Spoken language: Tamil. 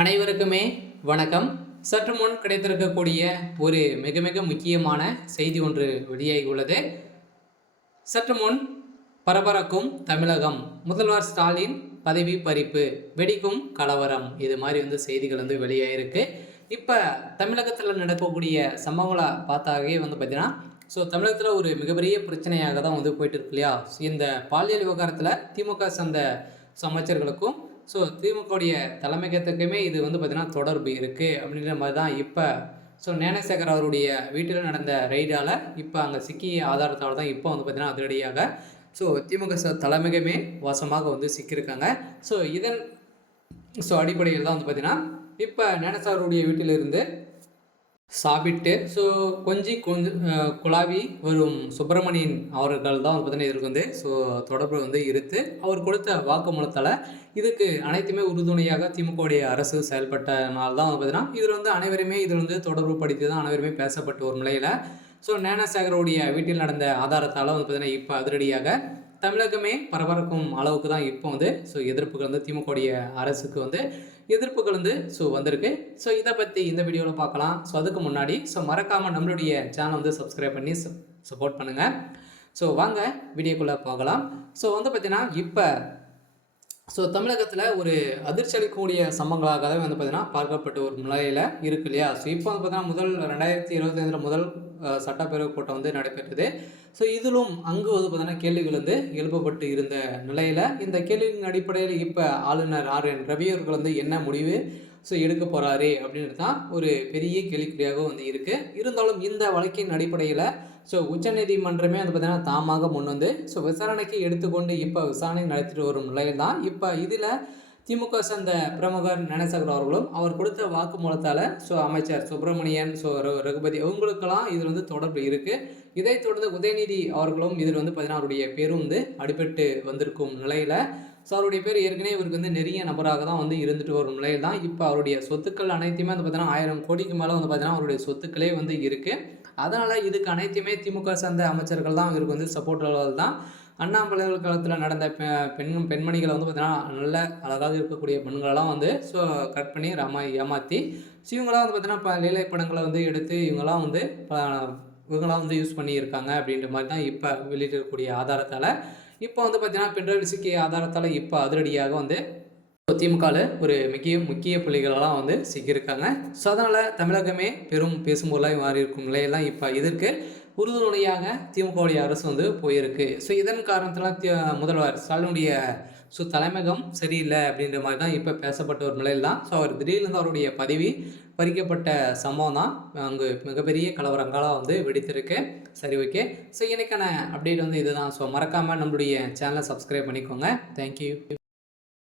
அனைவருக்குமே வணக்கம். சற்று முன் கிடைத்திருக்கக்கூடிய ஒரு மிக மிக முக்கியமான செய்தி ஒன்று வெளியாகி உள்ளது. சற்று முன் பரபரக்கும் தமிழகம், முதல்வர் ஸ்டாலின் பதவி பறிப்பு, வெடிக்கும் கலவரம், இது மாதிரி செய்திகள் வெளியாகிருக்கு. இப்போ தமிழகத்தில் நடக்கக்கூடிய சம்பவங்களை பார்த்தாவே பார்த்தீங்கன்னா, தமிழகத்தில் ஒரு மிகப்பெரிய பிரச்சனையாக தான் போயிட்டு இருக்கு இல்லையா. இந்த பாலியல் விவகாரத்தில் திமுக சார்ந்த அமைச்சர்களுக்கும் திமுகவுடைய தலைமைக்கத்துக்குமே இது பார்த்தீங்கன்னா தொடர்பு இருக்குது அப்படின்ற மாதிரி தான் இப்போ ஞானசேகர் அவருடைய வீட்டில் நடந்த ரெய்டால் இப்போ அங்கே சிக்கிய ஆதாரத்தால் தான் இப்போ பார்த்தீங்கன்னா அதிரடியாக திமுக தலைமைக்குமே வாசமாக சிக்கியிருக்காங்க. இதன் அடிப்படையில் தான் பார்த்தீங்கன்னா இப்போ ஞானசேகருடைய வீட்டிலிருந்து சாப்பிட்டு கொஞ்சம் குழாவி வரும் சுப்பிரமணியன் அவர்கள் தான் பார்த்தீங்கன்னா இதற்கு தொடர்பு இருத்து அவர் கொடுத்த வாக்குமூலத்தால் இதுக்கு அனைத்துமே உறுதுணையாக திமுகவுடைய அரசு செயல்பட்டனால தான் பார்த்தீங்கன்னா இதில் அனைவருமே இதில் தொடர்பு படுத்தி தான் அனைவருமே பேசப்பட்ட ஒரு நிலையில் ஞானசேகருடைய வீட்டில் நடந்த ஆதாரத்தால் பார்த்தீங்கன்னா இப்போ அதிரடியாக தமிழகமே பரபரக்கும் அளவுக்கு தான் இப்போ எதிர்ப்புகள் திமுகவுடைய அரசுக்கு எதிர்ப்புகள் வந்திருக்கு. இதை பற்றி இந்த வீடியோவில் பார்க்கலாம். அதுக்கு முன்னாடி மறக்காமல் நம்மளுடைய சேனல் சப்ஸ்கிரைப் பண்ணி சப்போர்ட் பண்ணுங்கள். வாங்க வீடியோக்குள்ளே பார்க்கலாம். பார்த்தீங்கன்னா இப்போ தமிழகத்தில் ஒரு அதிர்ச்சி அளிக்கக்கூடிய சம்பவங்களாகவே பார்த்தீங்கன்னா பார்க்கப்பட்ட ஒரு நிலையில் இருக்கு இல்லையா. இப்போ பார்த்தீங்கன்னா 2025 முதல் சட்டப்பேரவை கூட்டம் நடைபெற்றது. இதிலும் அங்கு பார்த்தீங்கன்னா கேள்விகள் எழுப்பப்பட்டு இருந்த நிலையில் இந்த கேள்வியின் அடிப்படையில் இப்போ ஆளுநர் RN ரவி அவர்கள் என்ன முடிவு எடுக்க போகிறாரு அப்படின்றது தான் ஒரு பெரிய கேள்விக்குறியாக இருக்குது. இருந்தாலும் இந்த வழக்கின் அடிப்படையில் உச்சநீதிமன்றமே பார்த்தீங்கன்னா தாமாக முன் விசாரணைக்கு எடுத்துக்கொண்டு இப்போ விசாரணை நடத்திட்டு வரும் நிலையில் தான் இப்போ இதில் திமுக சேர்ந்த பிரமுகர் ஞானசேகர் அவர்களும் அவர் கொடுத்த வாக்குமூலத்தால் அமைச்சர் சுப்பிரமணியன் ரகுபதி அவங்களுக்கெல்லாம் இதில் தொடர்பு இருக்குது. இதைத் தொடர்ந்து உதயநிதி அவர்களும் இதில் பார்த்தீங்கன்னா அவருடைய பேரும் அடிபட்டு வந்திருக்கும் நிலையில் அவருடைய பேர் ஏற்கனவே இவருக்கு நெருங்கிய நபராக தான் இருந்துட்டு வரும் நிலையில் தான் இப்போ அவருடைய சொத்துக்கள் அனைத்துமே பார்த்தீங்கன்னா 1000 கோடிக்கு மேலே பார்த்தீங்கன்னா அவருடைய சொத்துக்களே இருக்குது. அதனால் இதுக்கு அனைத்துமே திமுக சார்ந்த அமைச்சர்கள் தான் இவருக்கு சப்போர்ட்டாளர்கள் தான். அண்ணாமலை காலத்தில் நடந்த பெண்மணிகளை பார்த்தீங்கன்னா நல்ல அழகாக இருக்கக்கூடிய பெண்களெல்லாம் கட் பண்ணி ஏமாற்றி இவங்களாம் பார்த்தீங்கன்னா இப்போ லீலை படங்களை எடுத்து இவங்களாம் இவங்களாம் யூஸ் பண்ணியிருக்காங்க அப்படின்ற மாதிரி தான் இப்போ வெளியிட்டிருக்கக்கூடிய ஆதாரத்தால் இப்போ பார்த்தீங்கன்னா பெண்கள் சிக்கிய ஆதாரத்தால் இப்போ அதிரடியாக திமுகவில் ஒரு முக்கிய புள்ளிகளெல்லாம் சிக்கியிருக்காங்க. அதனால் தமிழகமே பெரும் பேசும்பொருளாக மாறி இருக்கும் நிலையெல்லாம் இப்போ இதற்கு உறுதுணையாக திமுகவுடைய அரசு போயிருக்கு. இதன் காரணத்தில் முதல்வர் ஸ்டாலினுடைய தலைமையகம் சரியில்லை அப்படின்ற மாதிரி தான் இப்போ பேசப்பட்ட ஒரு நிலையில் தான் அவர் திடீர்னு அவருடைய பதவி பறிக்கப்பட்ட சம்பவம் தான் அங்கு மிகப்பெரிய கலவரங்களாக வெடித்திருக்கு. சரி, ஓகே. இன்னைக்கான அப்டேட் இதுதான். மறக்காமல் நம்மளுடைய சேனலை சப்ஸ்கிரைப் பண்ணிக்கோங்க. தேங்க்யூ.